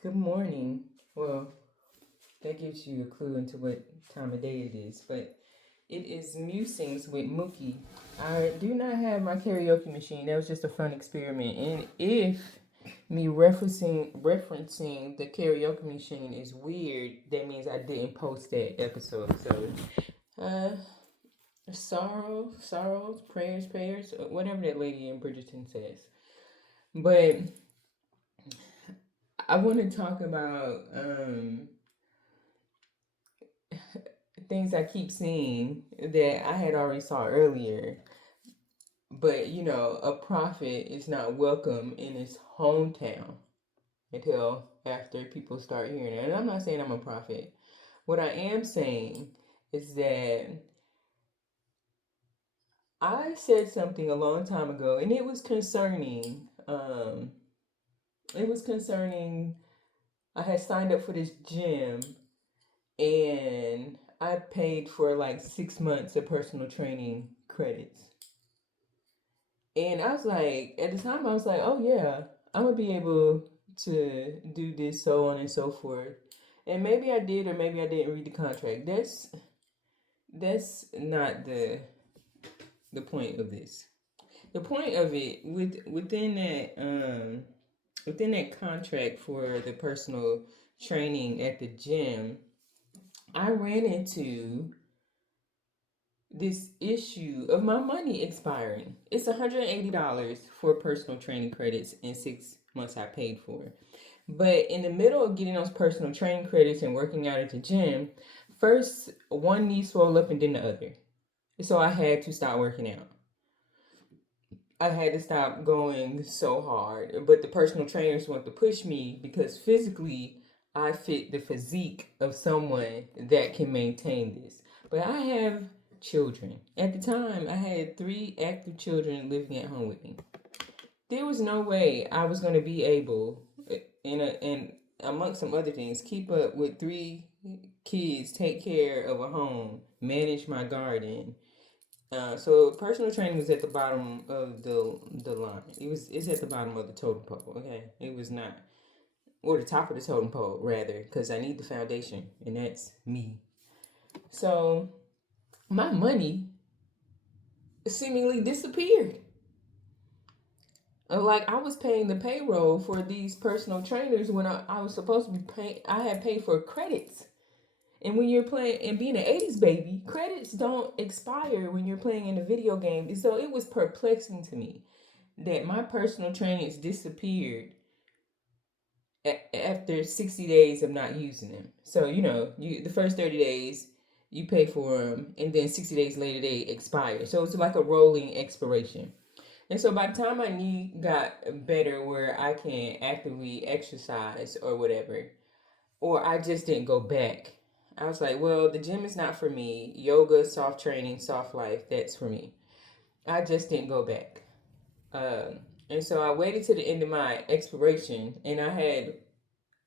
Good morning. Well, that gives you a clue into what time of day it is, but it is Musings with Mookie. I do not have my karaoke machine. That was just a fun experiment. And if me referencing the karaoke machine is weird, that means I didn't post that episode. So, uh, sorrows, prayers, whatever that lady in Bridgerton says. But I want to talk about things I keep seeing that I had already saw earlier. But a prophet is not welcome in his hometown until after people start hearing it. And I'm not saying I'm a prophet. What I am saying is that I said something a long time ago, and it was concerning. It was concerning. I had signed up for this gym, and I paid for like 6 months of personal training credits. And I was like, at the time, I was like, oh yeah, I'm gonna be able to do this, so on and so forth. And maybe I did, or maybe I didn't read the contract. That's not the point of this. The point of it within that contract for the personal training at the gym, I ran into this issue of my money expiring. It's $180 for personal training credits in 6 months I paid for. But in the middle of getting those personal training credits and working out at the gym, first one knee swelled up and then the other. So I had to stop working out. I had to stop going so hard. But the personal trainers want to push me because physically I fit the physique of someone that can maintain this. But I have children. At the time, I had 3 active children living at home with me. There was no way I was going to be able, and amongst some other things, keep up with 3 kids, take care of a home, manage my garden. So personal training was at the bottom of the line. It's at the bottom of the totem pole. Okay, it was not, or the top of the totem pole rather, because I need the foundation, and that's me. So my money seemingly disappeared. Like I was paying the payroll for these personal trainers when I was supposed to be paying. I had paid for credits. And when you're playing and being an 80s baby, credits don't expire when you're playing in a video game. So it was perplexing to me that my personal trainings disappeared after 60 days of not using them. So, the first 30 days you pay for them, and then 60 days later they expire. So it's like a rolling expiration. And so by the time my knee got better where I can actively exercise or whatever, or I just didn't go back, I was like, well, the gym is not for me. Yoga, soft training, soft life, that's for me. I just didn't go back. And so I waited to the end of my expiration, and I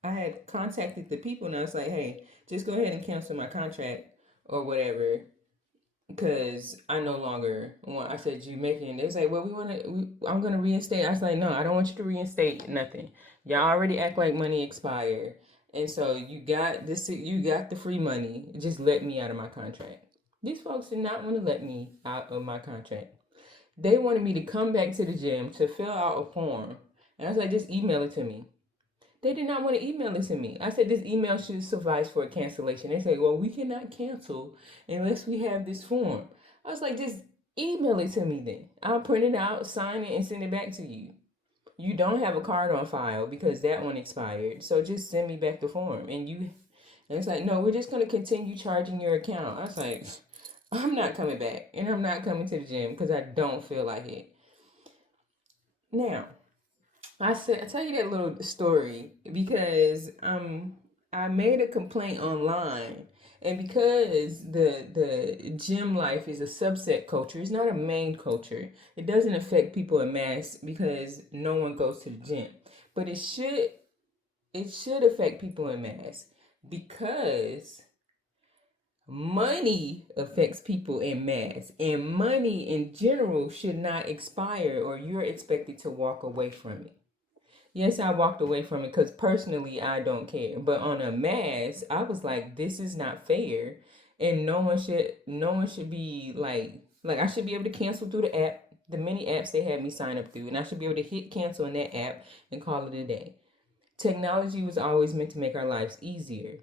had contacted the people, and I was like, hey, just go ahead and cancel my contract or whatever, because I no longer want. I said, you making? They was like, well, I'm gonna reinstate. I was like, no, I don't want you to reinstate nothing. Y'all already act like money expired, and so you got this. You got the free money. Just let me out of my contract. These folks did not want to let me out of my contract. They wanted me to come back to the gym to fill out a form, and I was like, just email it to me. They did not want to email it to me. I said this email should suffice for a cancellation. They said, well, we cannot cancel unless we have this form. I was like, just email it to me then. I'll print it out, sign it, and send it back to you. You don't have a card on file because that one expired. So just send me back the form. And it's like, no, we're just going to continue charging your account. I was like, I'm not coming back. And I'm not coming to the gym because I don't feel like it. Now, I tell you that little story because I made a complaint online, and because the gym life is a subset culture, it's not a main culture. It doesn't affect people in mass because no one goes to the gym, but it should affect people in mass because money affects people in mass, and money in general should not expire, or you're expected to walk away from it. Yes, I walked away from it because personally I don't care. But on a mass, I was like, this is not fair, and no one should be like I should be able to cancel through the app, the many apps they had me sign up through, and I should be able to hit cancel in that app and call it a day. Technology was always meant to make our lives easier,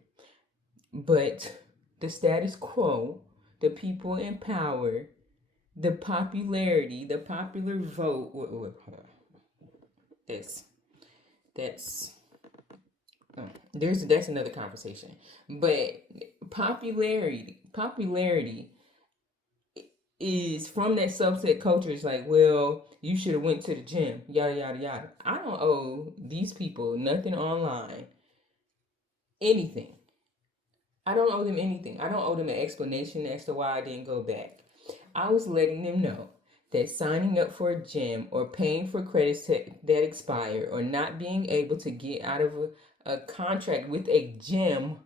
but the status quo, the people in power, the popularity, the popular vote. This that's that's another conversation. But popularity is from that subset culture. It's like, well, you should have went to the gym, yada yada yada. I don't owe these people nothing online, anything. I don't owe them anything. I don't owe them an explanation as to why I didn't go back. I was letting them know that signing up for a gym or paying for credits that expire or not being able to get out of a contract with a gym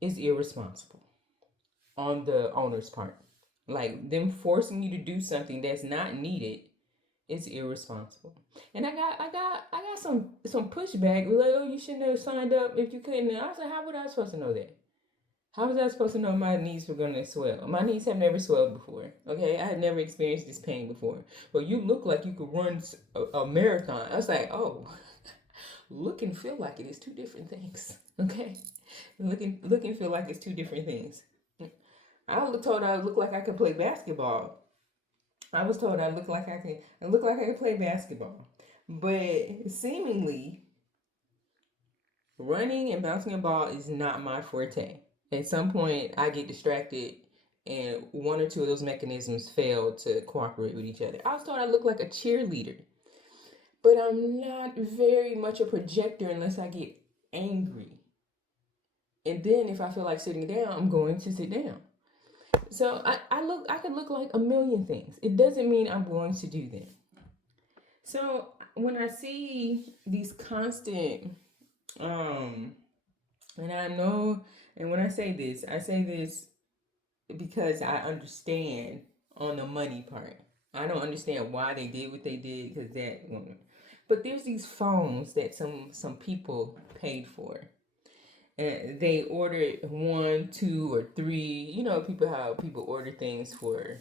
is irresponsible on the owner's part. Like them forcing you to do something that's not needed is irresponsible. And I got some pushback. Like, oh, you shouldn't have signed up if you couldn't. And I was like, how was I supposed to know that? How was I supposed to know my knees were going to swell? My knees have never swelled before. Okay, I had never experienced this pain before. But you look like you could run a marathon. I was like, oh, look and feel like it is two different things. Okay, look and feel like it's two different things. I was told I looked like I could play basketball. I was told I look like I could play basketball. But seemingly, running and bouncing a ball is not my forte. At some point, I get distracted, and one or two of those mechanisms fail to cooperate with each other. I was told I look like a cheerleader, but I'm not very much a projector unless I get angry. And then if I feel like sitting down, I'm going to sit down. So I could look like a million things. It doesn't mean I'm going to do them. So when I see these constant and I know, and when I say this because I understand on the money part. I don't understand why they did what they did because that. But there's these phones that some people paid for. And they ordered one, two, or three. You know, how people order things for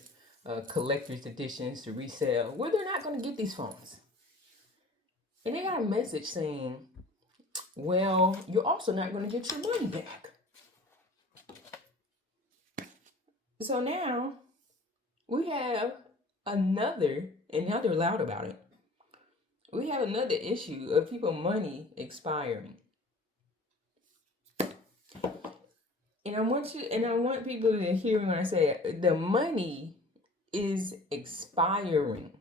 collector's editions to resell. Well, they're not going to get these phones. And they got a message saying, well, you're also not going to get your money back. So now we have another, and now they're loud about it. We have another issue of people money expiring. And I want people to hear me when I say it. The money is expiring.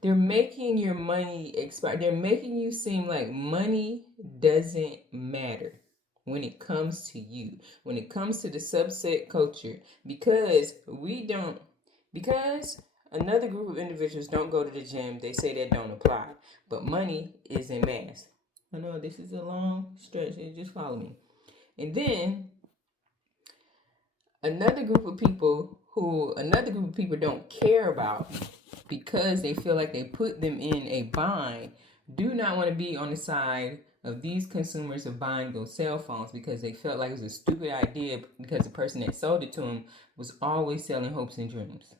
They're making your money expire. They're making you seem like money doesn't matter when it comes to you, when it comes to the subset culture, because another group of individuals don't go to the gym. They say that don't apply, but money is in mass. I know this is a long stretch. Just follow me. And then another group of people don't care about because they feel like they put them in a bind, do not want to be on the side of these consumers of buying those cell phones because they felt like it was a stupid idea because the person that sold it to them was always selling hopes and dreams.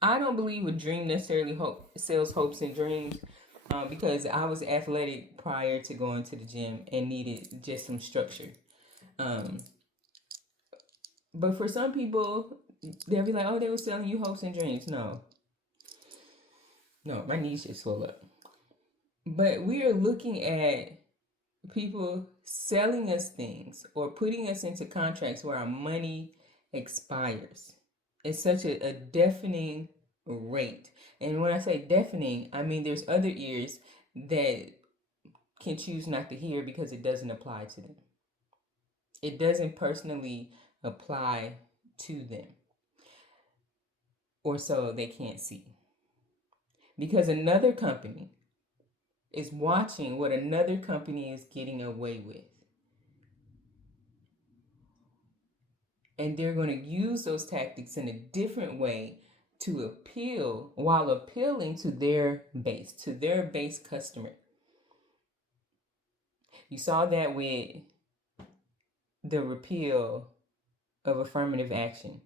I don't believe a dream necessarily sells hopes and dreams because I was athletic prior to going to the gym and needed just some structure. But for some people, they'll be like, oh, they were selling you hopes and dreams. No, my knees just swell up. But we are looking at people selling us things or putting us into contracts where our money expires. It's such a deafening rate. And when I say deafening, I mean there's other ears that can choose not to hear because it doesn't apply to them. It doesn't personally apply to them. Or so they can't see. Because another company is watching what another company is getting away with. And they're going to use those tactics in a different way to appeal while appealing to their base customer. You saw that with the repeal of affirmative action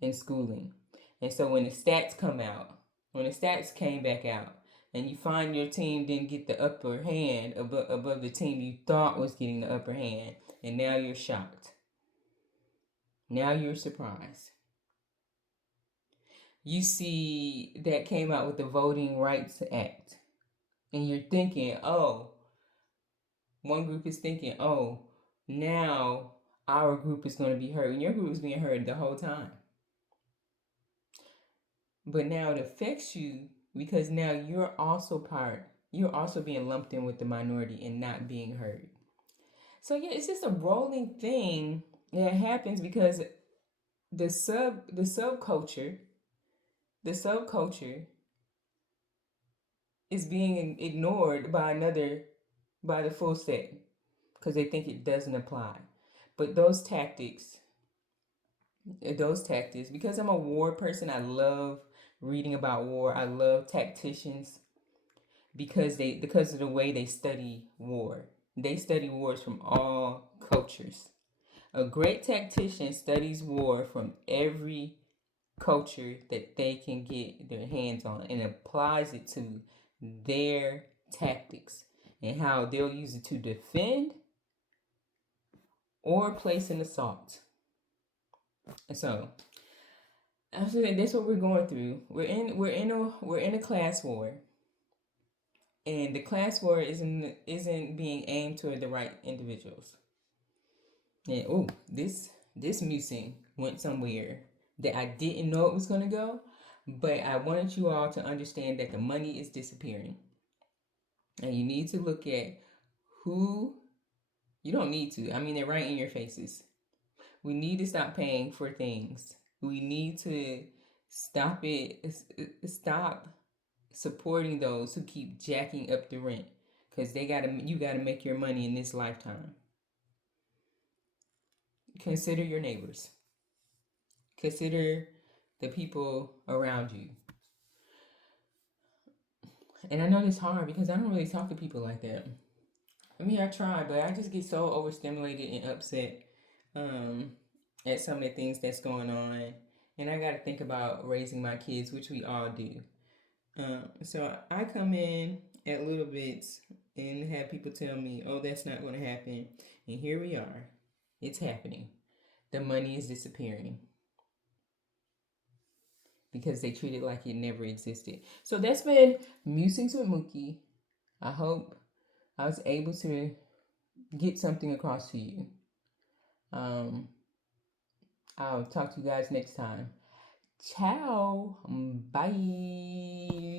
in schooling. And so when the stats came back out, and you find your team didn't get the upper hand above the team you thought was getting the upper hand, and now you're shocked. Now you're surprised. You see that came out with the Voting Rights Act, and you're thinking, oh, one group is thinking, oh, now our group is going to be heard, and your group is being heard the whole time. But now it affects you because now you're also being lumped in with the minority and not being heard. So yeah, it's just a rolling thing that happens because the subculture is being ignored by the full set because they think it doesn't apply. But those tactics, because I'm a war person, I love reading about war. I love tacticians because of the way they study war. They study wars from all cultures. A great tactician studies war from every culture that they can get their hands on and applies it to their tactics and how they'll use it to defend or place an assault. So that's what we're going through. We're in a class war, and the class war isn't being aimed toward the right individuals. And this musing went somewhere that I didn't know it was gonna go, but I wanted you all to understand that the money is disappearing, and you need to look at who. You don't need to. I mean, they're right in your faces. We need to stop paying for things. We need to stop supporting those who keep jacking up the rent because you gotta make your money in this lifetime. Consider your neighbors. Consider the people around you. And I know it's hard because I don't really talk to people like that. I mean, I try, but I just get so overstimulated and upset at some of the things that's going on. And I got to think about raising my kids, which we all do. So I come in at little bits and have people tell me, oh, that's not going to happen. And here we are. It's happening. The money is disappearing because they treat it like it never existed. So that's been Musings with Mookie. I hope I was able to get something across to you. I'll talk to you guys next time. Ciao. Bye.